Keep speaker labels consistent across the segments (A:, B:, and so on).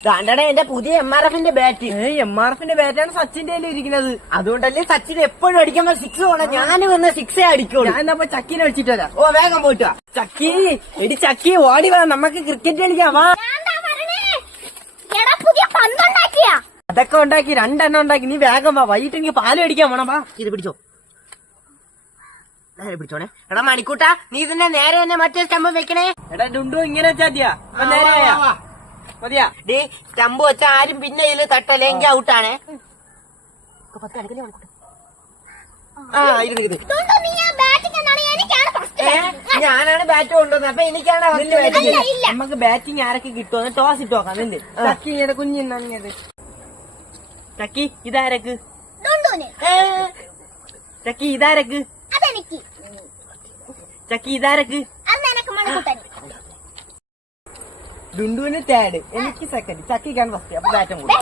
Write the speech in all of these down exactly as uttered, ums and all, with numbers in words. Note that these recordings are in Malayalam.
A: ദാണ്ടട എന്റെ പുതിയ എം ആർ എഫിന്റെ ബാറ്റ്.
B: എം ആർ എഫിന്റെ ബാറ്റാണ് സച്ചിന്റെ കയ്യിൽ ഇരിക്കുന്നത്.
A: അതുകൊണ്ടല്ലേ സച്ചിൻ എപ്പോഴും അടിക്കുമ്പോ സിക്സ് പോണം. ഞാൻ വന്ന് സിക്സേ അടിക്കുള്ളൂ.
B: ഞാൻ എന്നാ ചക്കീനെ വിളിച്ചിട്ട് വരാം.
A: ഓ വേഗം പോയിട്ട് വാ.
B: ചക്കി എടി ചക്കി ഓടി വാ, നമുക്ക് ക്രിക്കറ്റ് കളിക്കാം വാ. അതൊക്കെ ഉണ്ടാക്കി രണ്ടെണ്ണം ഉണ്ടാക്കി. നീ വേഗം വാ, വൈകിട്ട് എനിക്ക് പാല് അടിക്കാൻ വേണം. വാ
A: ഇത് പിടിച്ചോ, നേരെ പിടിച്ചോണേ. എടാ മണിക്കൂട്ടാ, നീ ഇതിന്റെ നേരെ തന്നെ മറ്റേ സ്റ്റമ്പ് വെക്കണേ.
B: എടാ ഡുണ്ടു ഇങ്ങനെ വെച്ചാ നേരെ മതിയാ.
A: ഡേ സ്റ്റമ്പ് വെച്ചാ ആരും പിന്നെ ഇതില് തട്ടല്ലേ, എങ്കിൽ ഔട്ടാണേ. ആ ഇരുന്ന് ഇത് ഞാനാണ് ബാറ്റ് കൊണ്ടുവന്നത്. അപ്പൊ എനിക്കാണ്
B: നമുക്ക് ബാറ്റിംഗ് ആരൊക്കെ കിട്ടുമെന്ന് ടോസ് ഇട്ട് നോക്കാം. നിന്റെ ചക്കി ഇങ്ങനെ കുഞ്ഞിന്നത്. ചക്കി ഇതാരക്ക്? ചക്കി ഇതാരക്ക്? ചക്കി ഇതാരക്ക്? ഡുണ്ടുവിന് തേർഡ്, എനിക്ക് സെക്കൻഡ്, ചക്കിക്കാണ് ഫസ്റ്റ്. അപ്പൊ ബാറ്റും കൂടി.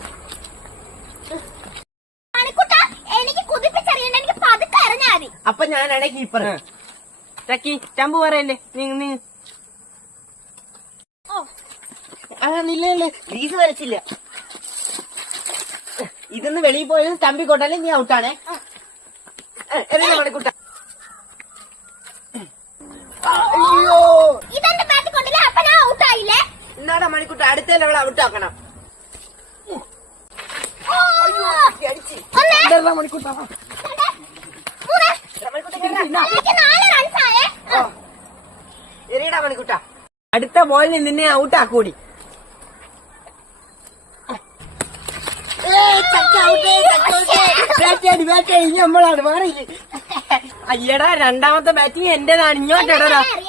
A: അപ്പൊ ഞാനാണ് കീപ്പർ.
B: ചക്കി സ്റ്റമ്പ് പറയല്ലേ നീ നീ
A: ആ നില്ലേ ലീസ് വരച്ചില്ല. ഇതൊന്ന് വെളിയിൽ പോയത് സ്റ്റമ്പിക്കോട്ടല്ലേ, നീ ഔട്ടാണേ. മണിക്കൂട്ട അയ്യോ എന്നാടാ മണിക്കൂട്ട, അടുത്ത ലെവൽ ഔട്ട് ആക്കണം. മണിക്കൂട്ട എറിയടാ മണിക്കൂട്ട.
B: അടുത്ത ബോളിന് നിന്നെ ഔട്ട് ആക്കൂടി.
A: നമ്മളാണ് മാറി.
B: അയ്യടാ രണ്ടാമത്തെ ബാറ്റിംഗ് എന്റേതാണ്. ഇങ്ങോട്ടെടാ.